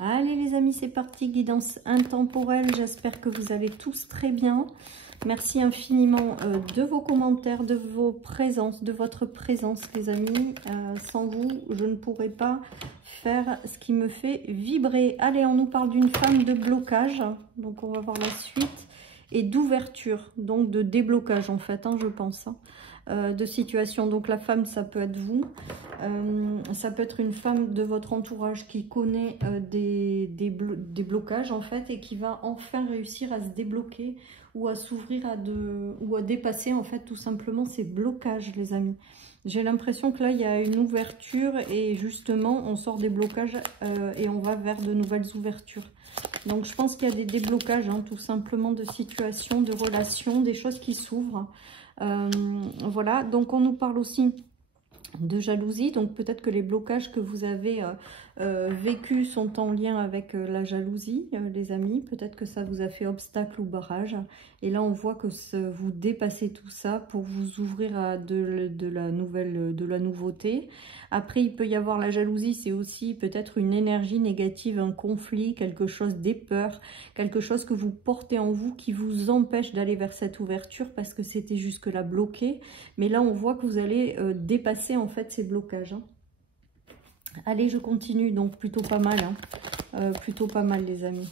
Allez les amis, c'est parti, guidance intemporelle. J'espère que vous allez tous très bien. Merci infiniment de vos commentaires, de vos présences, de votre présence les amis. Sans vous, je ne pourrais pas faire ce qui me fait vibrer. Allez, on nous parle d'une femme de blocage. Donc on va voir la suite. Et d'ouverture, donc de déblocage en fait, je pense. De situation. Donc la femme, ça peut être vous. Ça peut être une femme de votre entourage qui connaît des blocages en fait et qui va enfin réussir à se débloquer ou à s'ouvrir ou à dépasser en fait tout simplement ces blocages les amis. J'ai l'impression que là il y a une ouverture et justement on sort des blocages et on va vers de nouvelles ouvertures. Donc je pense qu'il y a des déblocages tout simplement de situations, de relations, des choses qui s'ouvrent. Voilà, donc on nous parle aussi de jalousie, donc peut-être que les blocages que vous avez vécus sont en lien avec la jalousie, les amis. Peut-être que ça vous a fait obstacle ou barrage. Et là, on voit que vous dépassez tout ça pour vous ouvrir à de la nouveauté. Après, il peut y avoir la jalousie, c'est aussi peut-être une énergie négative, un conflit, quelque chose, des peurs, quelque chose que vous portez en vous qui vous empêche d'aller vers cette ouverture parce que c'était jusque-là bloqué. Mais là, on voit que vous allez dépasser en fait ces blocages. Allez, je continue, donc plutôt pas mal, plutôt pas mal les amis.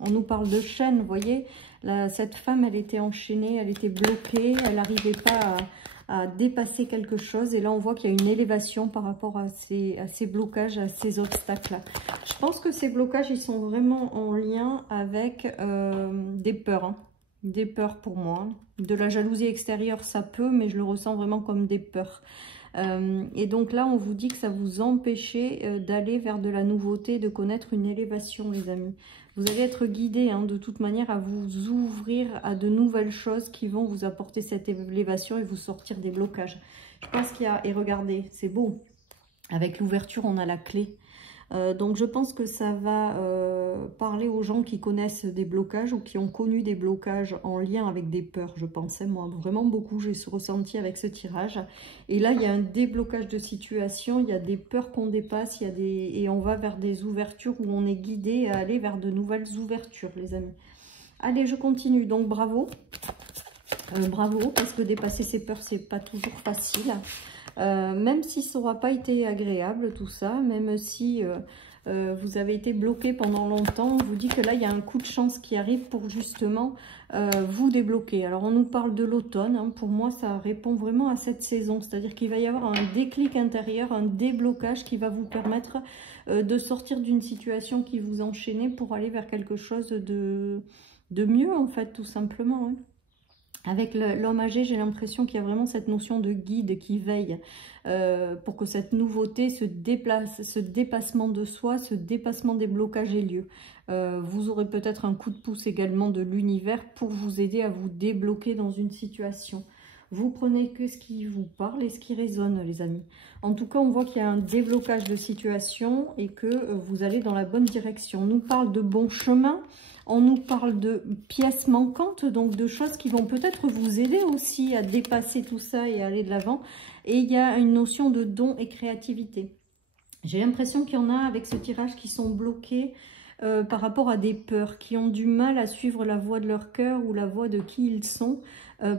On nous parle de chaîne, vous voyez, cette femme, elle était enchaînée, elle était bloquée, elle n'arrivait pas à dépasser quelque chose. Et là, on voit qu'il y a une élévation par rapport à ces blocages, à ces obstacles-là. Je pense que ces blocages, ils sont vraiment en lien avec des peurs, des peurs pour moi. De la jalousie extérieure, ça peut, mais je le ressens vraiment comme des peurs. Et donc là, on vous dit que ça vous empêchait d'aller vers de la nouveauté, de connaître une élévation, les amis. Vous allez être guidés de toute manière à vous ouvrir à de nouvelles choses qui vont vous apporter cette élévation et vous sortir des blocages. Je pense qu'il y a... Et regardez, c'est beau. Avec l'ouverture, on a la clé. Donc je pense que ça va parler aux gens qui connaissent des blocages ou qui ont connu des blocages en lien avec des peurs, je pensais moi, vraiment beaucoup, j'ai ressenti avec ce tirage. Et là il y a un déblocage de situation, il y a des peurs qu'on dépasse, et on va vers des ouvertures où on est guidé à aller vers de nouvelles ouvertures les amis. Allez, je continue, donc bravo. Bravo, parce que dépasser ses peurs, c'est pas toujours facile. Même si ça n'aura pas été agréable tout ça, même si vous avez été bloqué pendant longtemps, on vous dit que là il y a un coup de chance qui arrive pour justement vous débloquer. Alors on nous parle de l'automne, pour moi ça répond vraiment à cette saison, c'est-à-dire qu'il va y avoir un déclic intérieur, un déblocage qui va vous permettre de sortir d'une situation qui vous enchaînait pour aller vers quelque chose de mieux en fait tout simplement. Avec l'homme âgé, j'ai l'impression qu'il y a vraiment cette notion de guide qui veille pour que cette nouveauté se déplace, ce dépassement de soi, ce dépassement des blocages ait lieu. Vous aurez peut-être un coup de pouce également de l'univers pour vous aider à vous débloquer dans une situation. Vous prenez que ce qui vous parle et ce qui résonne, les amis. En tout cas, on voit qu'il y a un déblocage de situation et que vous allez dans la bonne direction. On nous parle de bon chemin. On nous parle de pièces manquantes, donc de choses qui vont peut-être vous aider aussi à dépasser tout ça et à aller de l'avant. Et il y a une notion de don et créativité. J'ai l'impression qu'il y en a avec ce tirage qui sont bloqués par rapport à des peurs, qui ont du mal à suivre la voie de leur cœur ou la voie de qui ils sont,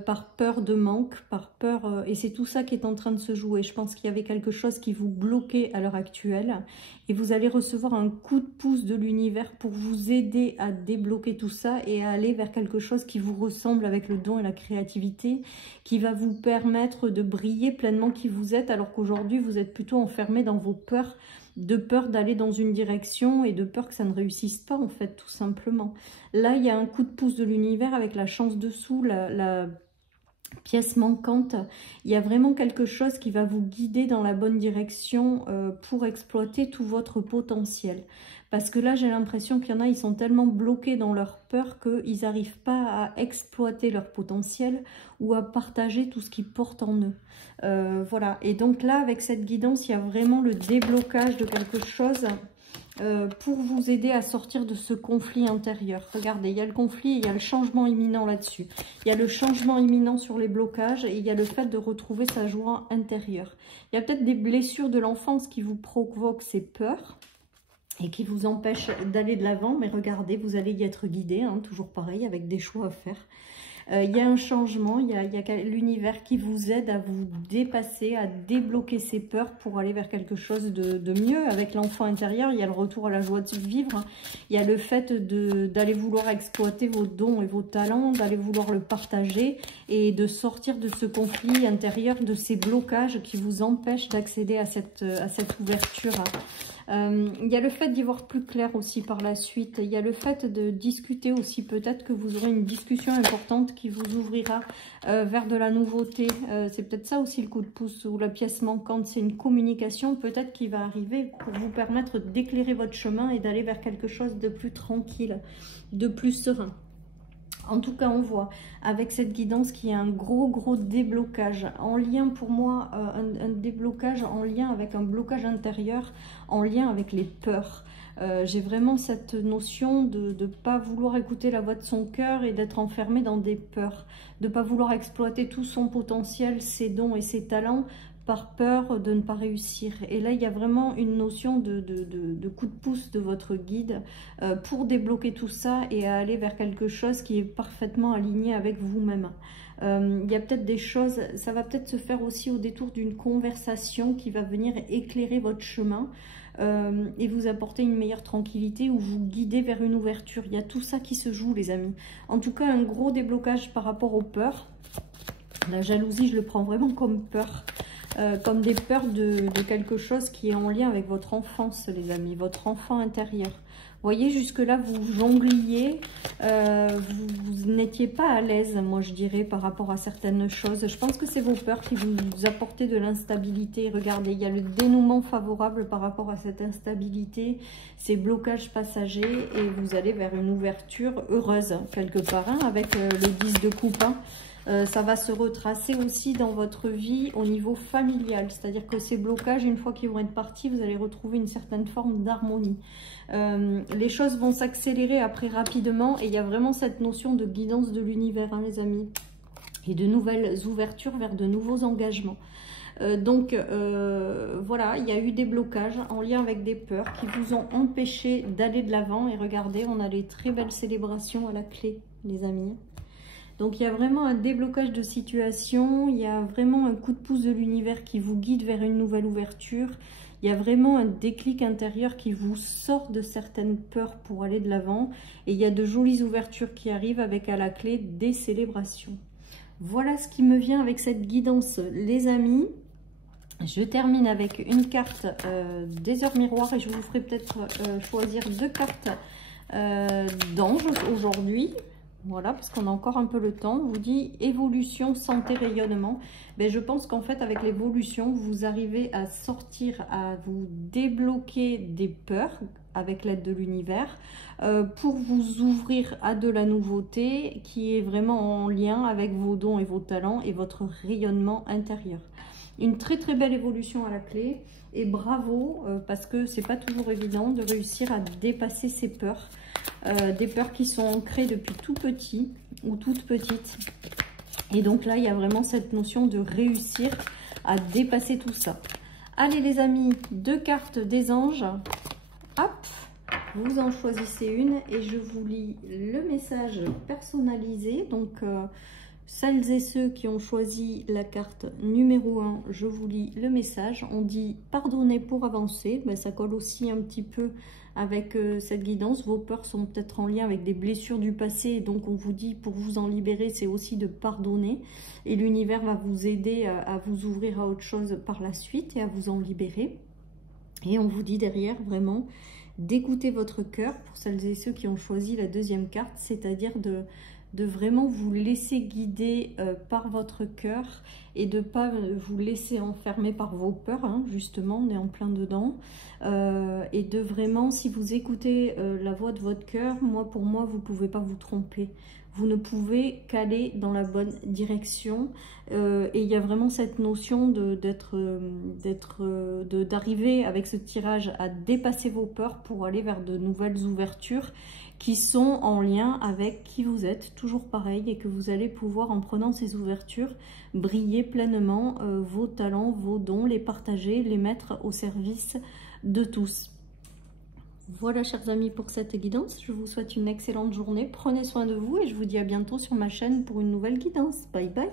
par peur de manque, par peur... et c'est tout ça qui est en train de se jouer. Je pense qu'il y avait quelque chose qui vous bloquait à l'heure actuelle. Et vous allez recevoir un coup de pouce de l'univers pour vous aider à débloquer tout ça et à aller vers quelque chose qui vous ressemble avec le don et la créativité, qui va vous permettre de briller pleinement qui vous êtes, alors qu'aujourd'hui vous êtes plutôt enfermé dans vos peurs, de peur d'aller dans une direction et de peur que ça ne réussisse pas en fait tout simplement. Là il y a un coup de pouce de l'univers avec la chance dessous, la pièce manquante. Il y a vraiment quelque chose qui va vous guider dans la bonne direction pour exploiter tout votre potentiel. Parce que là, j'ai l'impression qu'il y en a, ils sont tellement bloqués dans leur peur qu'ils n'arrivent pas à exploiter leur potentiel ou à partager tout ce qu'ils portent en eux. Voilà. Et donc là, avec cette guidance, il y a vraiment le déblocage de quelque chose pour vous aider à sortir de ce conflit intérieur. Regardez, il y a le conflit et il y a le changement imminent là-dessus. Il y a le changement imminent sur les blocages et il y a le fait de retrouver sa joie intérieure. Il y a peut-être des blessures de l'enfance qui vous provoquent ces peurs. et qui vous empêche d'aller de l'avant. Mais regardez, vous allez y être guidé, hein, toujours pareil, avec des choix à faire. Il y a un changement, il y a l'univers qui vous aide à vous dépasser, à débloquer ses peurs pour aller vers quelque chose de mieux. Avec l'enfant intérieur, il y a le retour à la joie de vivre. Il y a le fait d'aller vouloir exploiter vos dons et vos talents, d'aller vouloir le partager et de sortir de ce conflit intérieur, de ces blocages qui vous empêchent d'accéder à cette ouverture. Il y a le fait d'y voir plus clair aussi par la suite. Il y a le fait de discuter aussi. Peut-être que vous aurez une discussion importante qui vous ouvrira vers de la nouveauté. C'est peut-être ça aussi le coup de pouce ou la pièce manquante. C'est une communication peut-être qui va arriver pour vous permettre d'éclairer votre chemin et d'aller vers quelque chose de plus tranquille, de plus serein. En tout cas, on voit avec cette guidance qu'il y a un gros déblocage en lien pour moi, un déblocage en lien avec un blocage intérieur, en lien avec les peurs. J'ai vraiment cette notion de ne pas vouloir écouter la voix de son cœur et d'être enfermé dans des peurs, de ne pas vouloir exploiter tout son potentiel, ses dons et ses talents, par peur de ne pas réussir. Et là, il y a vraiment une notion de coup de pouce de votre guide pour débloquer tout ça et à aller vers quelque chose qui est parfaitement aligné avec vous-même. Il y a peut-être des choses, ça va peut-être se faire aussi au détour d'une conversation qui va venir éclairer votre chemin et vous apporter une meilleure tranquillité ou vous guider vers une ouverture. Il y a tout ça qui se joue, les amis. En tout cas, un gros déblocage par rapport aux peurs. La jalousie, je le prends vraiment comme peur. Comme des peurs de quelque chose qui est en lien avec votre enfance, les amis, votre enfant intérieur. Vous voyez, jusque-là, vous jongliez, vous n'étiez pas à l'aise, moi je dirais, par rapport à certaines choses. Je pense que c'est vos peurs qui vous apportent de l'instabilité. Regardez, il y a le dénouement favorable par rapport à cette instabilité, ces blocages passagers, et vous allez vers une ouverture heureuse, quelque part, hein, avec le 10 de coupe, hein. Ça va se retracer aussi dans votre vie au niveau familial. C'est-à-dire que ces blocages, une fois qu'ils vont être partis, vous allez retrouver une certaine forme d'harmonie. Les choses vont s'accélérer après rapidement. Et il y a vraiment cette notion de guidance de l'univers, hein, les amis. Et de nouvelles ouvertures vers de nouveaux engagements. Voilà, il y a eu des blocages en lien avec des peurs qui vous ont empêché d'aller de l'avant. Et regardez, on a les très belles célébrations à la clé, les amis. Donc, il y a vraiment un déblocage de situation, il y a vraiment un coup de pouce de l'univers qui vous guide vers une nouvelle ouverture. Il y a vraiment un déclic intérieur qui vous sort de certaines peurs pour aller de l'avant. Et il y a de jolies ouvertures qui arrivent avec à la clé des célébrations. Voilà ce qui me vient avec cette guidance, les amis. Je termine avec une carte des heures miroirs et je vous ferai peut-être choisir deux cartes d'anges aujourd'hui. Voilà, parce qu'on a encore un peu le temps. On vous dit évolution, santé, rayonnement. Ben, je pense qu'en fait, avec l'évolution, vous arrivez à sortir, à vous débloquer des peurs avec l'aide de l'univers pour vous ouvrir à de la nouveauté qui est vraiment en lien avec vos dons et vos talents et votre rayonnement intérieur. Une très belle évolution à la clé et bravo parce que c'est pas toujours évident de réussir à dépasser ces peurs. Des peurs qui sont ancrées depuis tout petit ou toute petite. Et donc là, il y a vraiment cette notion de réussir à dépasser tout ça. Allez les amis, deux cartes des anges. Hop, vous en choisissez une et je vous lis le message personnalisé. Donc, celles et ceux qui ont choisi la carte numéro 1, je vous lis le message. On dit pardonner pour avancer. Ben, ça colle aussi un petit peu avec cette guidance. Vos peurs sont peut-être en lien avec des blessures du passé. Donc on vous dit pour vous en libérer, c'est aussi de pardonner. Et l'univers va vous aider à vous ouvrir à autre chose par la suite et à vous en libérer. Et on vous dit derrière vraiment d'écouter votre cœur pour celles et ceux qui ont choisi la deuxième carte. C'est-à-dire de vraiment vous laisser guider par votre cœur et de ne pas vous laisser enfermer par vos peurs, hein, justement, on est en plein dedans. Et de vraiment, si vous écoutez la voix de votre cœur, pour moi, vous ne pouvez pas vous tromper. Vous ne pouvez qu'aller dans la bonne direction. Et il y a vraiment cette notion d'arriver avec ce tirage à dépasser vos peurs pour aller vers de nouvelles ouvertures qui sont en lien avec qui vous êtes, toujours pareil, et que vous allez pouvoir, en prenant ces ouvertures, briller pleinement vos talents, vos dons, les partager, les mettre au service de tous. Voilà, chers amis, pour cette guidance. Je vous souhaite une excellente journée. Prenez soin de vous et je vous dis à bientôt sur ma chaîne pour une nouvelle guidance. Bye bye.